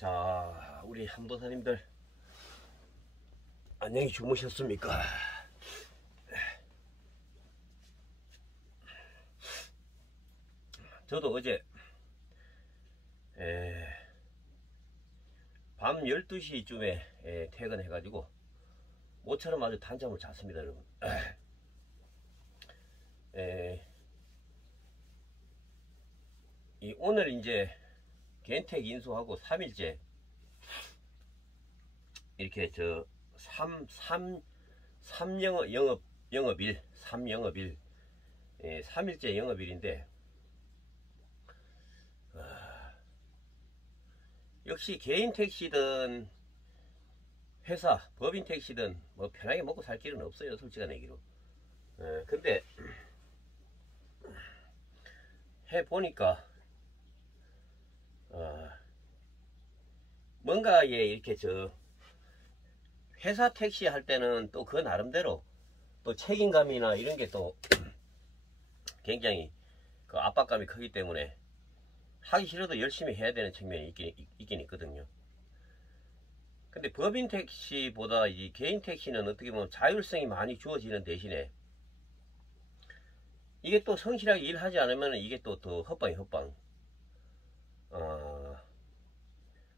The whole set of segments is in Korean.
자, 우리 한도사님들 안녕히 주무셨습니까? 저도 어제 밤 12시쯤에 퇴근해가지고 모처럼 아주 단잠을 잤습니다, 여러분. 오늘 이제 개인택 인수하고 3일째 이렇게 저 3영업일 3일째 영업일인데, 역시 개인 택시든 회사 법인 택시든 뭐 편하게 먹고 살 길은 없어요, 솔직한 얘기로. 근데 해보니까 뭔가에 이렇게 저 회사 택시 할 때는 또 그 나름대로 또 책임감이나 이런 게 또 굉장히 그 압박감이 크기 때문에 하기 싫어도 열심히 해야 되는 측면이 있긴 있거든요. 근데 법인 택시보다 이 개인 택시는 어떻게 보면 자율성이 많이 주어지는 대신에 이게 또 성실하게 일하지 않으면 이게 또 더 헛방이 헛방.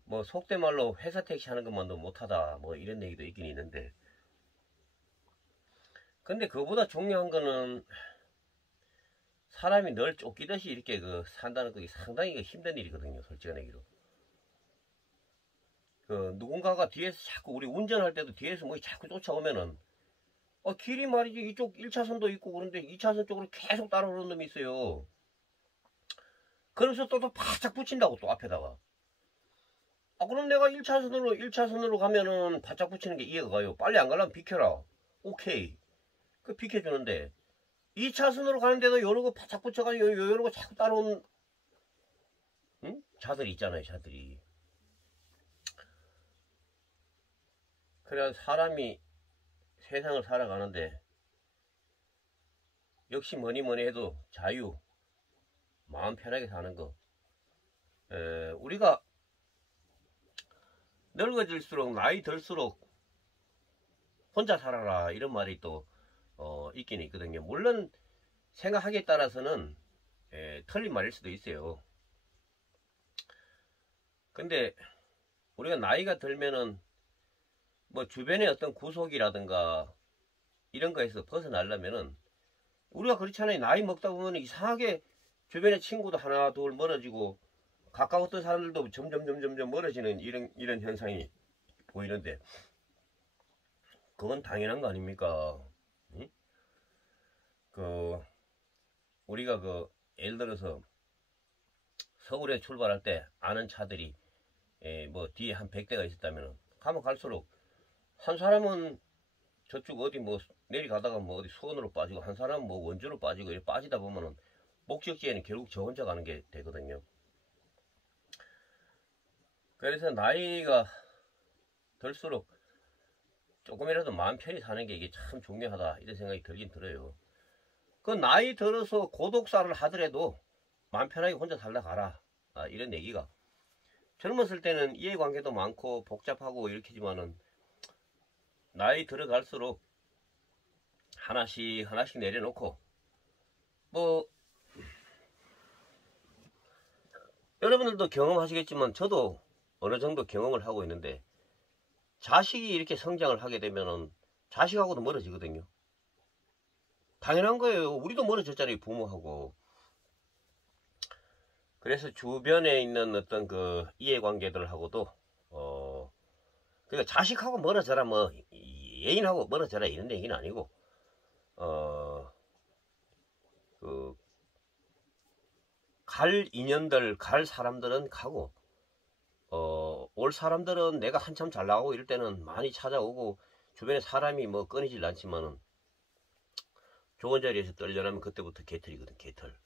뭐 속된 말로 회사 택시 하는 것만도 못하다 뭐 이런 얘기도 있긴 있는데, 근데 그보다 중요한 거는 사람이 늘 쫓기듯이 이렇게 그 산다는 게 상당히 힘든 일이거든요, 솔직한 얘기로. 그 누군가가 뒤에서 자꾸, 우리 운전할 때도 뒤에서 뭐 자꾸 쫓아오면은 길이 말이지 이쪽 1차선도 있고 그런데 2차선 쪽으로 계속 따라오는 놈이 있어요. 그래서 또 바짝 붙인다고, 또 앞에다가. 그럼 내가 1차선으로 가면은 바짝 붙이는 게 이해가 가요. 빨리 안 가려면 비켜라. 오케이. 그 비켜주는데 2차선으로 가는데도 요러고 바짝 붙여가지고 요러고 자꾸 따라오는 자들이 있잖아요, 자들이. 그래야 사람이 세상을 살아가는데 역시 뭐니 해도 자유, 마음 편하게 사는 거. 우리가 늙어질수록, 나이 들수록 혼자 살아라 이런 말이 또 있긴 있거든요. 물론 생각하기에 따라서는 틀린 말일 수도 있어요. 근데 우리가 나이가 들면은 뭐 주변의 어떤 구속이라든가 이런 거에서 벗어나려면은, 우리가 그렇잖아요. 나이 먹다 보면 이상하게 주변의 친구도 하나 둘 멀어지고 가까웠던 사람들도 점점 멀어지는 이런 현상이 보이는데, 그건 당연한 거 아닙니까? 응? 우리가 예를 들어서 서울에 출발할 때 아는 차들이 뭐 뒤에 한 100대가 있었다면, 가면 갈수록 한 사람은 저쪽 어디 뭐 내려가다가 뭐 어디 수원으로 빠지고, 한 사람은 뭐 원주로 빠지고, 이렇게 빠지다 보면은 목적지에는 결국 저 혼자 가는 게 되거든요. 그래서 나이가 들수록 조금이라도 마음 편히 사는 게 이게 참 중요하다, 이런 생각이 들긴 들어요. 그 나이 들어서 고독사를 하더라도 마음 편하게 혼자 살다 가라, 이런 얘기가. 젊었을 때는 이해관계도 많고 복잡하고 이렇게지만은 나이 들어갈수록 하나씩 내려놓고, 뭐 여러분들도 경험하시겠지만 저도 어느 정도 경험을 하고 있는데, 자식이 이렇게 성장을 하게 되면은 자식하고도 멀어지거든요. 당연한 거예요. 우리도 멀어졌잖아요, 부모하고. 그래서 주변에 있는 어떤 그 이해관계들하고도 그러니까 자식하고 멀어져라, 뭐 애인하고 멀어져라 이런 얘기는 아니고, 갈 인연들, 갈 사람들은 가고, 올 사람들은 내가 한참 잘 나가고 이럴 때는 많이 찾아오고, 주변에 사람이 뭐 끊이질 않지만은 좋은 자리에서 떨려나면 그때부터 개털이거든, 개털.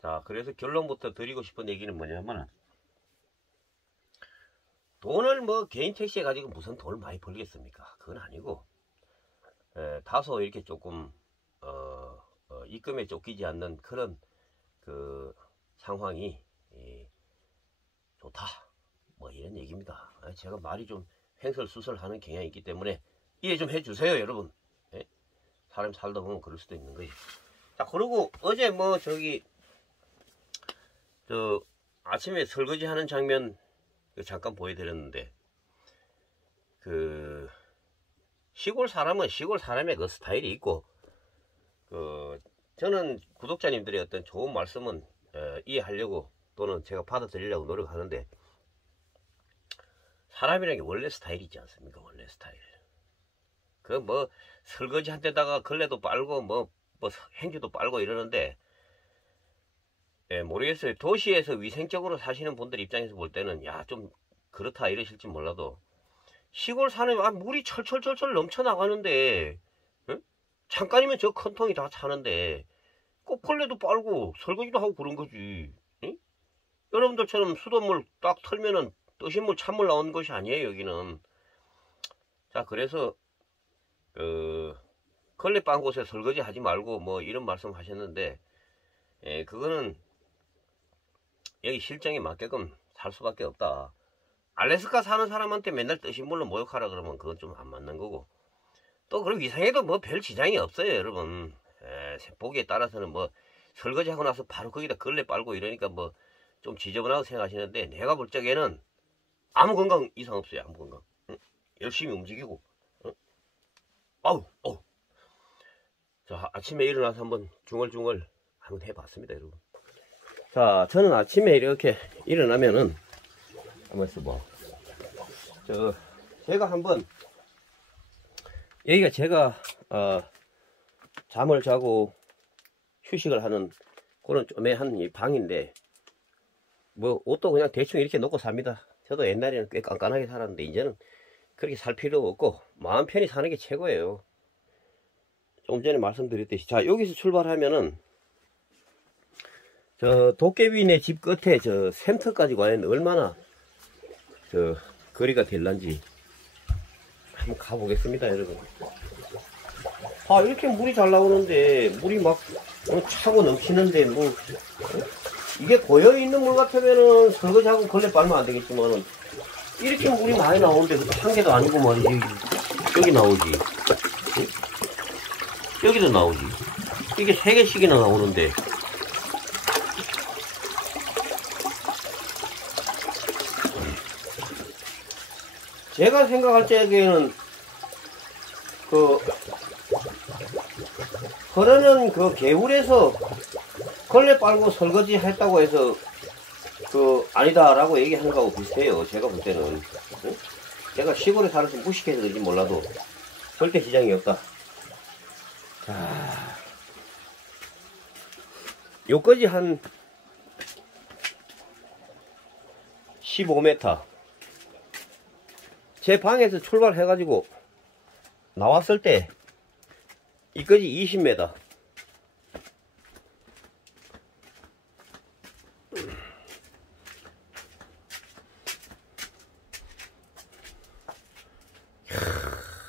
자, 그래서 결론부터 드리고 싶은 얘기는 뭐냐면, 돈을 뭐 개인 택시에 가지고 무슨 돈을 많이 벌겠습니까? 그건 아니고, 다소 이렇게 조금 입금에 쫓기지 않는 그런 그 상황이 좋다, 뭐 이런 얘기입니다. 제가 말이 좀 횡설수설하는 경향이 있기 때문에 이해 좀 해주세요, 여러분. 예? 사람 살다 보면 그럴 수도 있는 거예요. 자, 그리고 어제 뭐 저기 저 아침에 설거지 하는 장면 잠깐 보여드렸는데, 그 시골 사람은 시골 사람의 그 스타일이 있고, 그 저는 구독자님들의 어떤 좋은 말씀은 이해하려고 또는 제가 받아들이려고 노력하는데, 사람이라는 게 원래 스타일이 있지 않습니까? 원래 스타일. 그 뭐 설거지 한 데다가 걸레도 빨고 뭐 행주도 빨고 이러는데, 모르겠어요. 도시에서 위생적으로 사시는 분들 입장에서 볼 때는 야, 좀 그렇다 이러실지 몰라도, 시골 사는 물이 철철철철 넘쳐나가는데, 응? 잠깐이면 저 큰 통이 다 차는데 꼭 걸레도 빨고 설거지도 하고 그런 거지. 응? 여러분들처럼 수돗물 딱 털면은 뜨신 물 찬물 나오는 것이 아니에요, 여기는. 자, 그래서 걸레 빤 곳에 설거지 하지 말고 뭐 이런 말씀 하셨는데, 그거는 여기 실정에 맞게끔 살 수밖에 없다. 알래스카 사는 사람한테 맨날 뜨신 물로 목욕하라 그러면 그건 좀 안 맞는 거고, 또 그럼 위생에도 뭐 별 지장이 없어요, 여러분. 보기에 따라서는 뭐 설거지 하고 나서 바로 거기다 걸레 빨고 이러니까 뭐 좀 지저분하고 생각하시는데, 내가 볼 적에는 아무 건강 이상 없어요. 아무 건강. 응? 열심히 움직이고. 응? 아우. 자, 아침에 일어나서 한번 중얼중얼 한번 해봤습니다, 여러분. 자, 저는 아침에 이렇게 일어나면은 한번 써봐. 제가 한번, 여기가 제가 잠을 자고 휴식을 하는 그런 쪼매한 이 방인데, 뭐 옷도 그냥 대충 이렇게 놓고 삽니다. 저도 옛날에는 꽤 깐깐하게 살았는데 이제는 그렇게 살 필요가 없고 마음 편히 사는 게 최고예요. 좀 전에 말씀드렸듯이, 자, 여기서 출발하면은 저 도깨비네 집 끝에 저 샘터까지 가는 얼마나 저 거리가 될란지 한번 가보겠습니다, 여러분. 아, 이렇게 물이 잘 나오는데, 물이 막 차고 넘치는데, 뭐 이게 고여있는 물 같으면은 설거지하고 걸레 빨면 안 되겠지만은, 이렇게 물이 많이 나오는데 한 개도 아니고 말이지. 여기 나오지, 여기도 나오지. 이게 3개씩이나 나오는데, 제가 생각할 적에는 흐르는 그 개울에서 걸레 빨고 설거지 했다고 해서 아니다라고 얘기하는 거하고 비슷해요. 제가 볼 때는. 응? 제가 시골에 살아서 무식해서 그런지 몰라도 절대 지장이 없다. 자, 요까지 한 15m. 제 방에서 출발해가지고 나왔을 때 이까지 20m.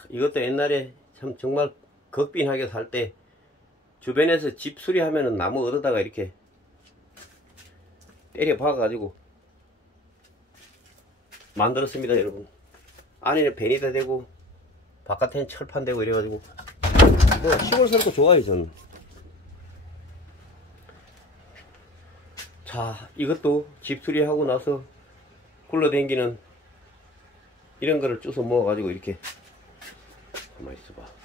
이것도 옛날에 참 정말 극빈하게 살 때 주변에서 집 수리하면은 나무 얻어다가 이렇게 때려 박아가지고 만들었습니다, 여러분. 안에는 베니다 되고 바깥에는 철판 되고 이래가지고 뭐 시골 살고 좋아요, 저는. 자, 이것도 집 수리하고 나서 굴러댕기는 이런 거를 주워 모아가지고 이렇게, 가만히 있어봐.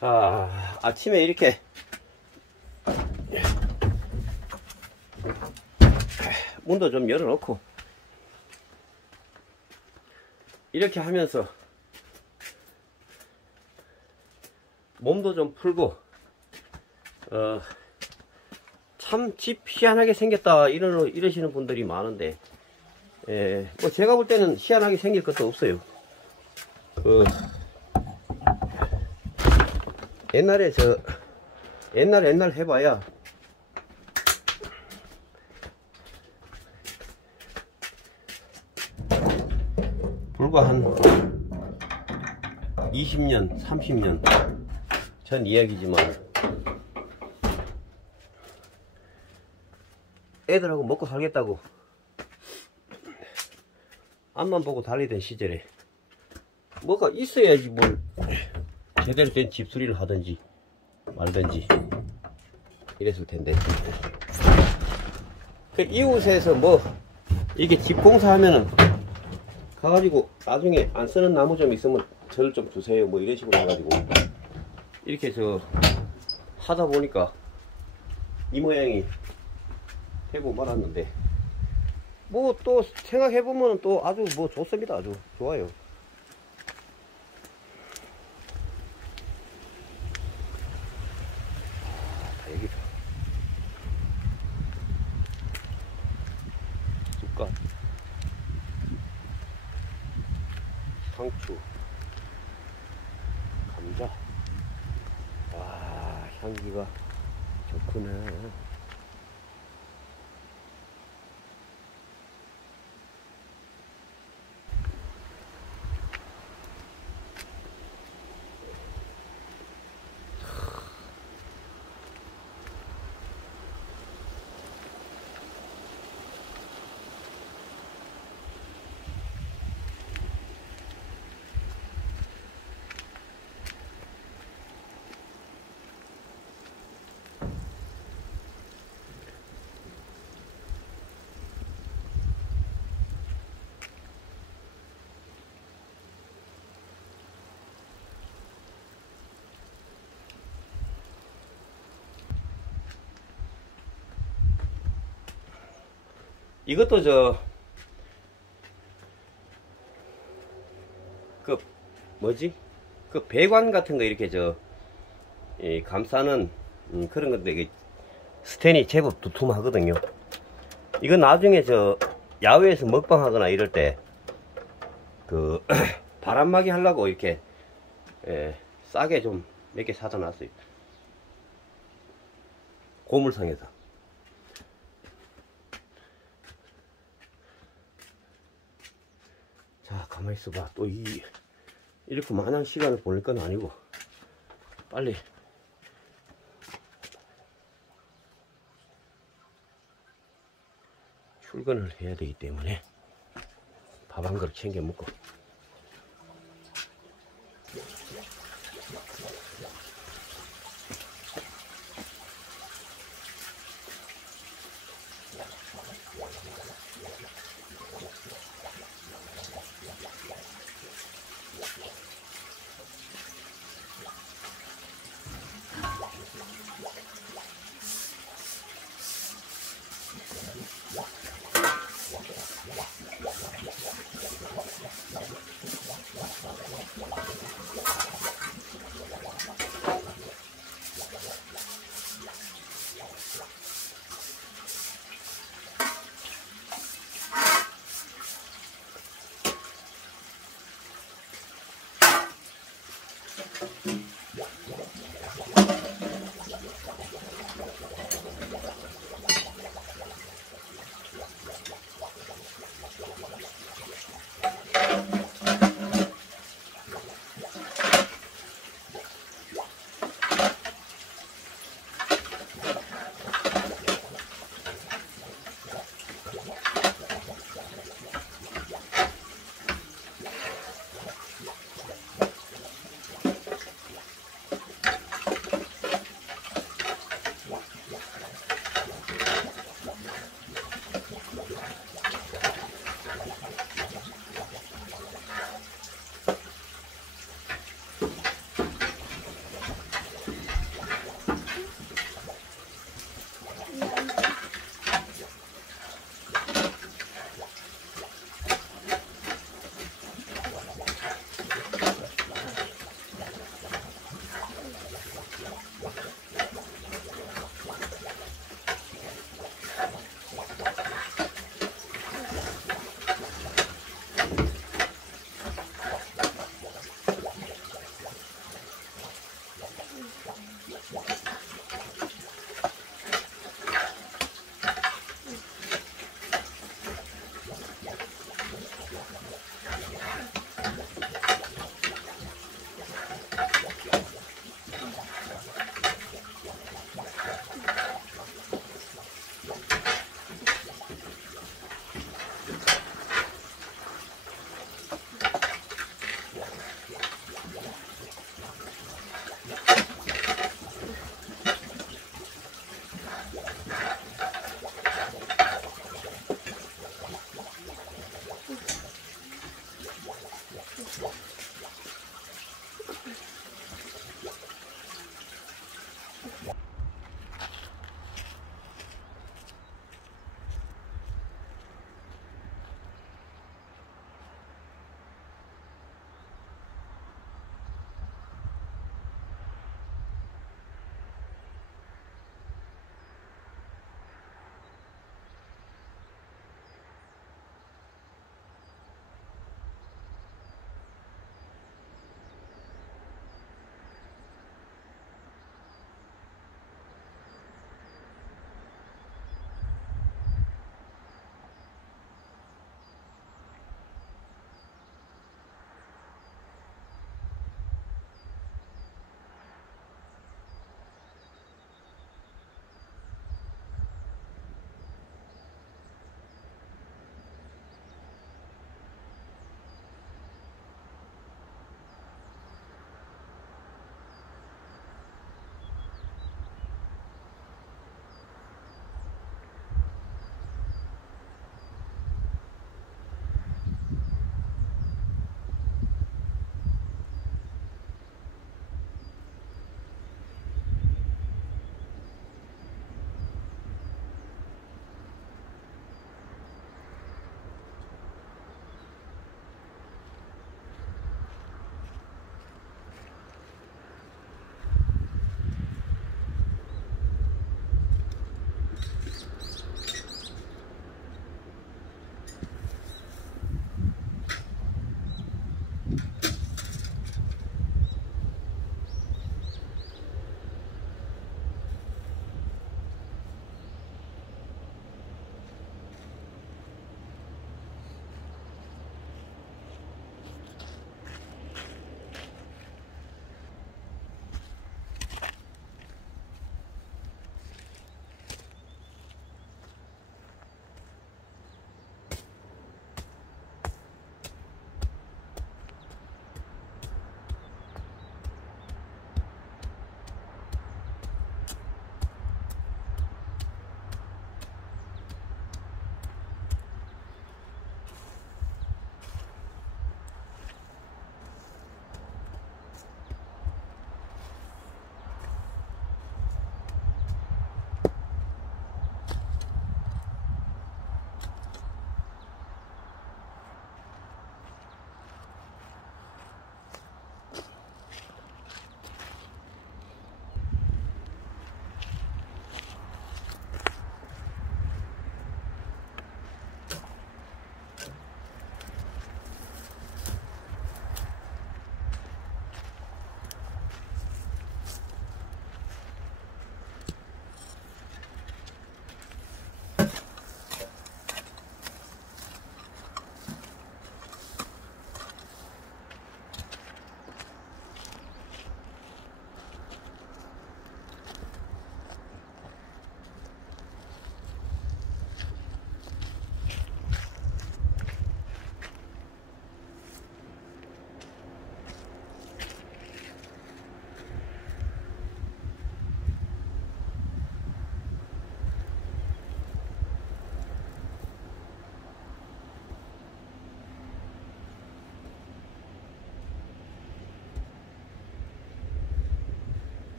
자, 아침에 이렇게 문도 좀 열어놓고 이렇게 하면서 몸도 좀 풀고 참 집 희한하게 생겼다 이러시는 분들이 많은데 뭐 제가 볼 때는 희한하게 생길 것도 없어요. 옛날에 옛날 해봐야 불과 한 20년 30년 전 이야기지만 애들하고 먹고 살겠다고 앞만 보고 달리던 시절에 뭐가 있어야지 뭘 제대로 된 집수리를 하든지 말든지 이랬을 텐데 그 이웃에서 뭐 이게 집 공사하면은 가가지고 나중에 안 쓰는 나무 좀 있으면 저를 좀 주세요 뭐 이런 식으로 해가지고 이렇게 하다 보니까 이 모양이 되고 말았는데 뭐 또 생각해보면 또 아주 뭐 좋습니다. 아주 좋아요. 여기다 쑥갓 상추 감자 와 향기가 좋구나. 이것도 그 뭐지? 그 배관 같은 거 이렇게 감싸는 그런 건데 이게 스텐이 제법 두툼하거든요. 이거 나중에 야외에서 먹방하거나 이럴 때 그 바람막이 하려고 이렇게 싸게 좀 몇 개 사다 놨어요. 고물상에서. 자, 가만히 있어봐. 또 이렇게 마냥 시간을 보낼 건 아니고 빨리 출근을 해야 되기 때문에 밥 한 그릇 챙겨 먹고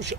으쌰.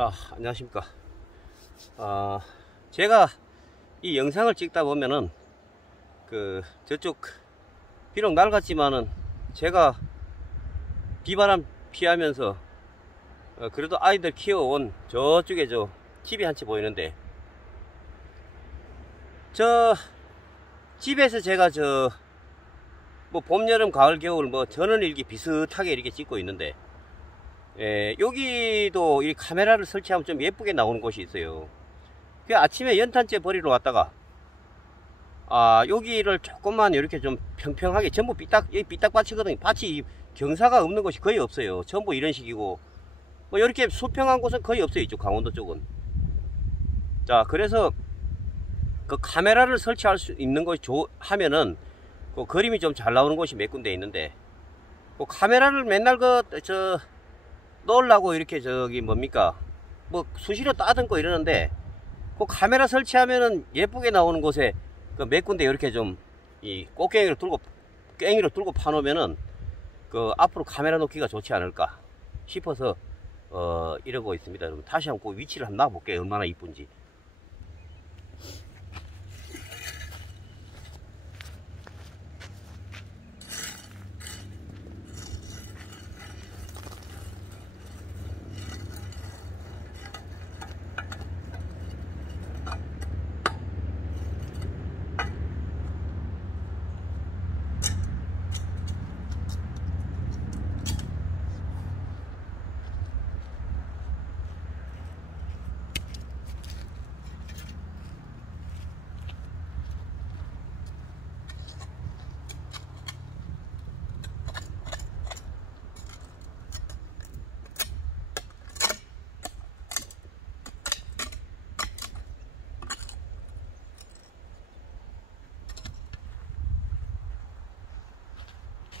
자, 안녕하십니까. 제가 이 영상을 찍다 보면은 저쪽 비록 낡았지만은 제가 비바람 피하면서 그래도 아이들 키워온 저쪽에 저 집이 한 채 보이는데, 저 집에서 제가 뭐 봄, 여름, 가을, 겨울 뭐 전원일기 비슷하게 이렇게 찍고 있는데, 여기도 이 카메라를 설치하면 좀 예쁘게 나오는 곳이 있어요. 그 아침에 연탄재 버리러 왔다가 여기를 조금만 이렇게 좀 평평하게, 전부 여기 삐딱밭이거든요. 밭이 경사가 없는 곳이 거의 없어요. 전부 이런 식이고, 뭐 이렇게 수평한 곳은 거의 없어요, 이쪽 강원도 쪽은. 자, 그래서 그 카메라를 설치할 수 있는 곳이 하면은 그 그림이 좀 잘 나오는 곳이 몇 군데 있는데, 그 카메라를 맨날 넣으려고 이렇게 뭡니까, 뭐 수시로 따듬고 이러는데, 그 카메라 설치하면은 예쁘게 나오는 곳에 그 몇 군데 이렇게 좀 이 꽃갱이로 들고 파놓으면은 그 앞으로 카메라 놓기가 좋지 않을까 싶어서 이러고 있습니다. 여러분, 다시 한번 그 위치를 한번 놔볼게요. 얼마나 이쁜지.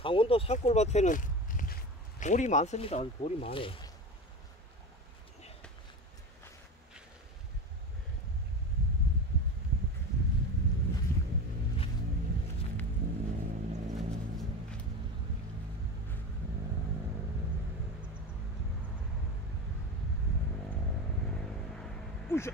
강원도 산골밭에는 돌이 많습니다. 아주 돌이 많아요. 우샤.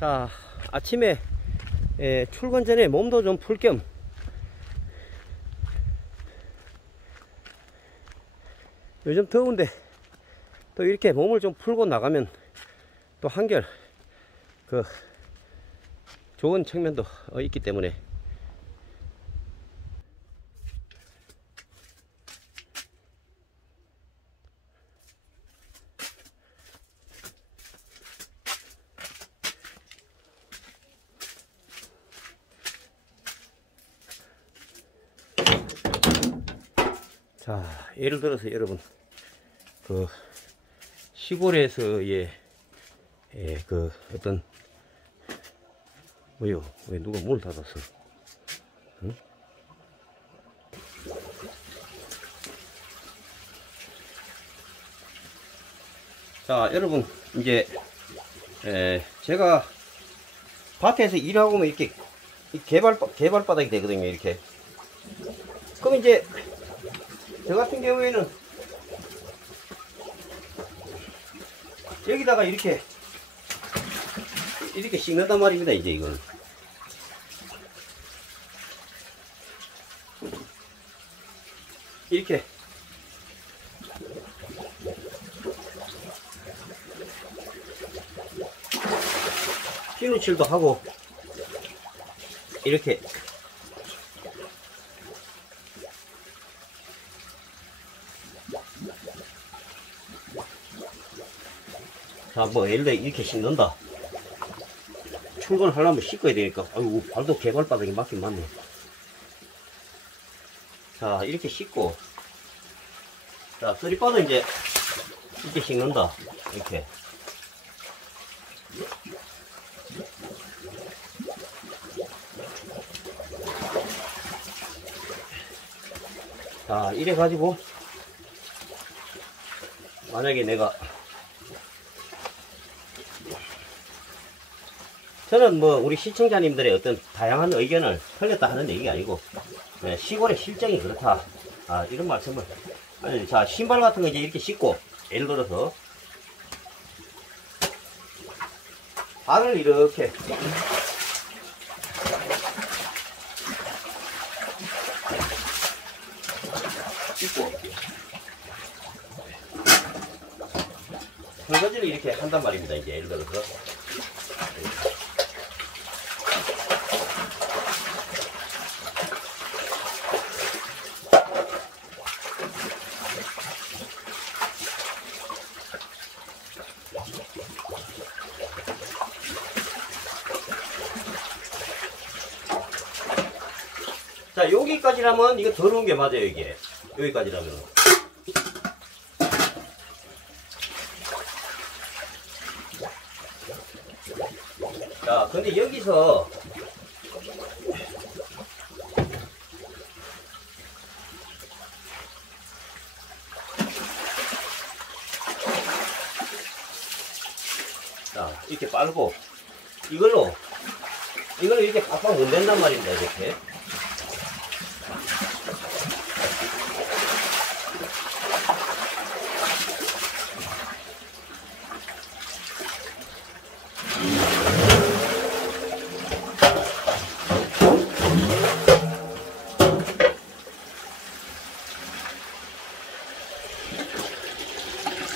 자, 아침에 출근 전에 몸도 좀 풀 겸 요즘 더운데 또 이렇게 몸을 좀 풀고 나가면 또 한결 그 좋은 측면도 있기 때문에. 자, 예를 들어서 여러분 그 시골에서의 그 어떤 뭐요? 왜 누가 문을 닫았어? 응? 자, 여러분 이제 제가 밭에서 일하고 면 이렇게 개발바닥이 되거든요. 이렇게. 그럼 이제 저 같은 경우에는 여기다가 이렇게 씻는단 말입니다. 이제 이건 이렇게 피누칠도 하고 이렇게 자, 뭐 예를 들어 이렇게 씻는다. 출근하려면 씻어야 되니까 아이고 발도 개발바닥이 맞긴 맞네. 자, 이렇게 씻고 자, 쓰리바도 이제 이렇게 씻는다. 이렇게 자, 이래 가지고 만약에 내가 저는 뭐 우리 시청자님들의 어떤 다양한 의견을 틀렸다 하는 얘기가 아니고 시골의 실정이 그렇다, 이런 말씀을. 아니, 자, 신발 같은 거 이제 이렇게 신고 예를 들어서 발을 이렇게 씻고 설거지를 이렇게 한단 말입니다. 이제 예를 들어서 자, 여기까지라면 이거 더러운 게 맞아요. 이게 여기까지라면. 자, 근데 여기서 자, 이렇게 빨고 이걸로 이렇게 팍팍 못 낸단 말입니다. 이렇게.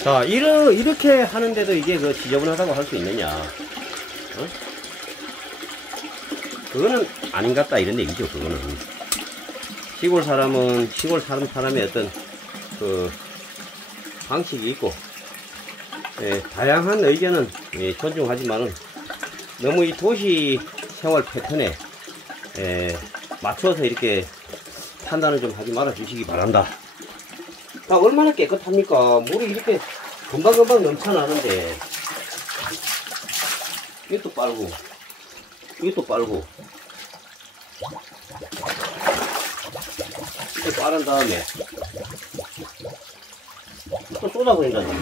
자, 이렇게 하는데도 이게 그 지저분하다고 할 수 있느냐? 어? 그거는 아닌 것 같다, 이런 얘기죠. 그거는 시골 사람의 어떤 그 방식이 있고, 다양한 의견은 존중하지만은 너무 이 도시 생활 패턴에 맞춰서 이렇게 판단을 좀 하지 말아 주시기 바란다. 얼마나 깨끗합니까? 물이 이렇게 금방금방 넘쳐나는데. 이것도 빨고 이것도 빨고 이렇게 빠른 다음에 또 쏟아버린다니.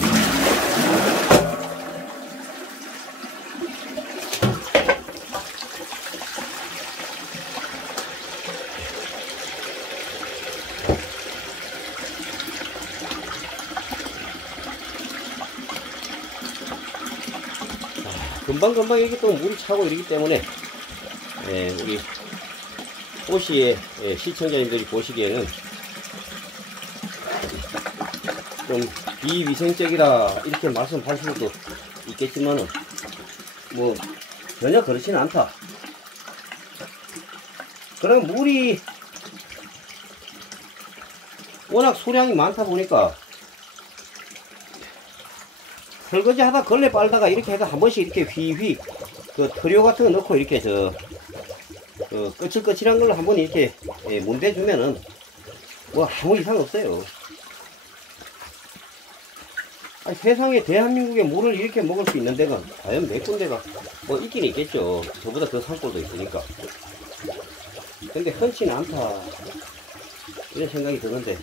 금방금방 이렇게 또 물이 차고 이러기 때문에 우리 호시의 시청자님들이 보시기에는 좀 비위생적이라 이렇게 말씀하실 수도 있겠지만은 뭐 전혀 그렇지는 않다. 그럼 물이 워낙 수량이 많다 보니까 설거지 하다 걸레 빨다가 이렇게 해서 한 번씩 이렇게 휘휘 그 터료 같은 거 넣고 이렇게 거칠거칠한 걸로 한번 이렇게 문대주면은 뭐 아무 이상 없어요. 아니, 세상에 대한민국에 물을 이렇게 먹을 수 있는 데가 과연 몇 군데가 뭐 있긴 있겠죠. 저보다 더 산골도 있으니까. 근데 흔치는 않다 이런 생각이 드는데,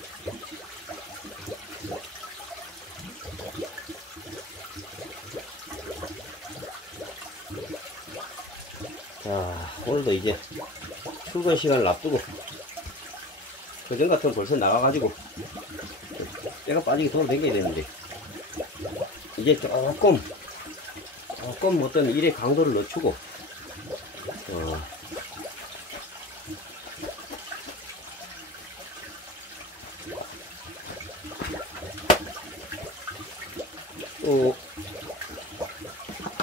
자, 오늘도 이제 출근 시간을 앞두고 그전 같으면 벌써 나가가지고 때가 빠지게 돌아다녀야 되는데, 이제 조금 어떤 일의 강도를 늦추고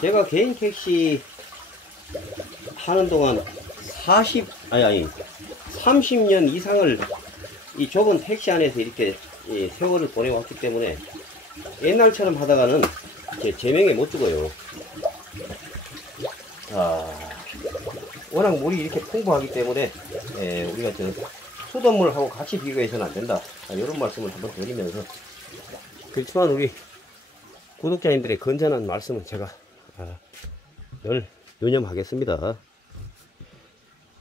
제가 개인 택시 하는 동안 30년 이상을 이 좁은 택시 안에서 이렇게 세월을 보내왔기 때문에 옛날처럼 하다가는 제 제명에 못 죽어요. 워낙 물이 이렇게 풍부하기 때문에 우리가 수돗물하고 같이 비교해서는 안 된다, 이런 말씀을 한번 드리면서, 그렇지만 우리 구독자님들의 건전한 말씀은 제가 늘 유념하겠습니다.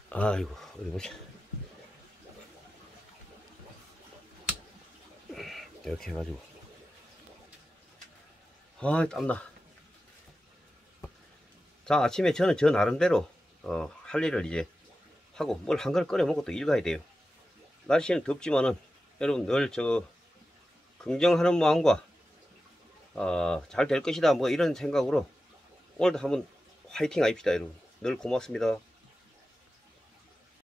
아이고, 어디 보자. 이렇게 해가지고 땀나. 자, 아침에 저는 저 나름대로 할 일을 이제 하고 뭘 한 그릇 끓여 먹고 또 일 가야 돼요. 날씨는 덥지만은 여러분 늘 긍정하는 마음과 잘 될 것이다 뭐 이런 생각으로 오늘도 한번 화이팅 합시다. 여러분 늘 고맙습니다.